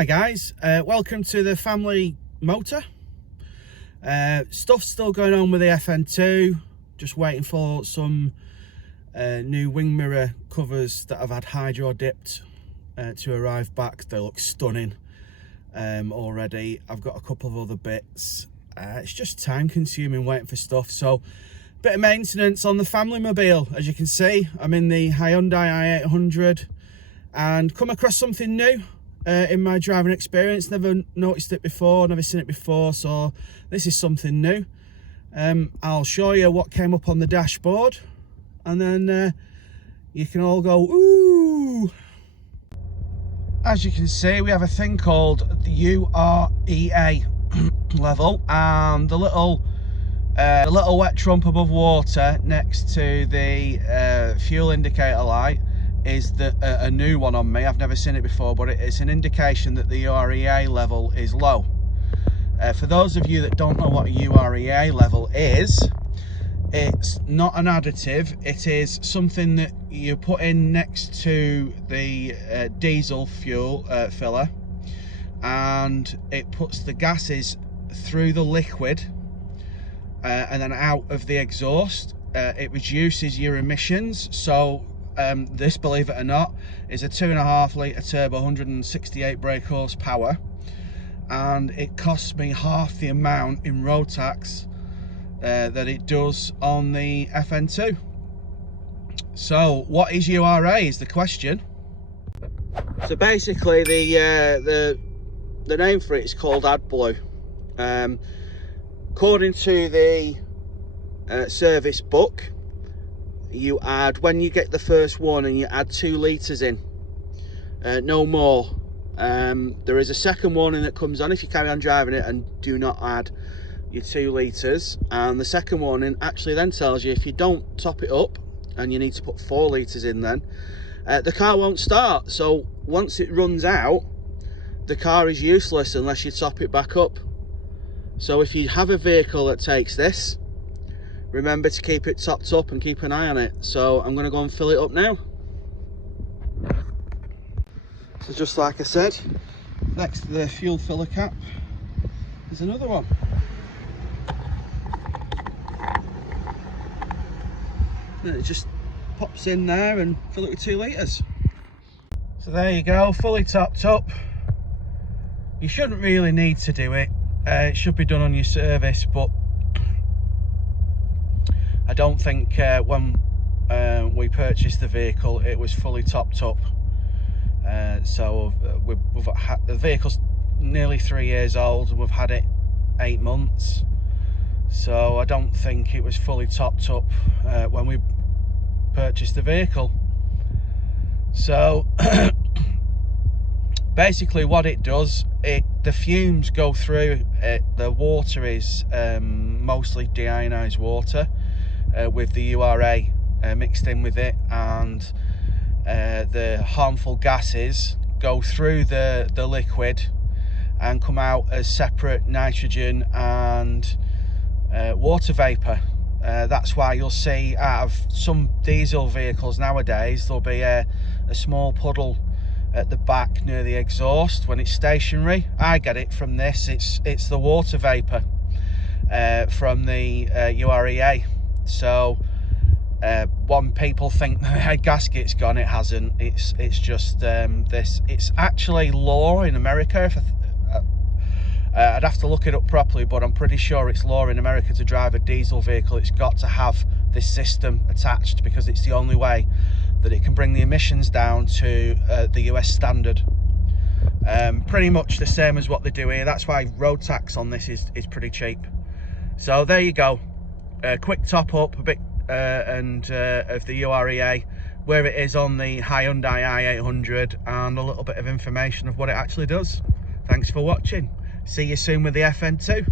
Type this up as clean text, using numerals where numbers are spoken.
Hi guys, welcome to the family motor. Stuff's still going on with the FN2, just waiting for some new wing mirror covers that I've had hydro dipped to arrive back. They look stunning already. I've got a couple of other bits. It's just time consuming waiting for stuff, so bit of maintenance on the family mobile. As you can see, I'm in the Hyundai i800 and come across something new in my driving experience. Never noticed it before, never seen it before, so this is something new. I'll show you what came up on the dashboard and then you can all go ooh. As you can see, we have a thing called the Urea level, and the little wet trump above water next to the fuel indicator light is a new one on me. I've never seen it before, but it's an indication that the Urea level is low. For those of you that don't know what a Urea level is, it's not an additive. It is something that you put in next to the diesel fuel filler, and it puts the gases through the liquid and then out of the exhaust. It reduces your emissions. So this, believe it or not, is a 2.5 litre turbo, 168 brake horsepower, and it costs me half the amount in road tax that it does on the FN2. So what is URA is the question. So basically the name for it is called Adblue. According to the service book, you add, when you get the first one, and you add 2 litres in, no more. There is a second warning that comes on if you carry on driving it and do not add your 2 litres, and the second warning actually then tells you if you don't top it up and you need to put 4 litres in, then the car won't start. So once it runs out, the car is useless unless you top it back up. So if you have a vehicle that takes this, remember to keep it topped up and keep an eye on it. So I'm going to go and fill it up now. So just like I said, next to the fuel filler cap there's another one. And it just pops in there and fill it with 2 litres. So there you go, fully topped up. You shouldn't really need to do it. It should be done on your service, but I don't think when we purchased the vehicle it was fully topped up. So the vehicle's nearly 3 years old and we've had it 8 months. So I don't think it was fully topped up when we purchased the vehicle. So basically what it does, the fumes go through it. The water is mostly deionized water with the URA mixed in with it, and the harmful gases go through the liquid and come out as separate nitrogen and water vapor. That's why you'll see out of some diesel vehicles nowadays there'll be a small puddle at the back near the exhaust when it's stationary. I get it from this. It's the water vapor from the Urea. So when people think the head gasket's gone, it hasn't. It's just this. It's actually law in America. If I'd have to look it up properly, but I'm pretty sure it's law in America to drive a diesel vehicle. It's got to have this system attached because it's the only way that it can bring the emissions down to the US standard. Pretty much the same as what they do here. That's why road tax on this is pretty cheap. So there you go. Quick top up a bit of the Urea, where it is on the Hyundai i800, and a little bit of information of what it actually does. Thanks for watching. See you soon with the FN2.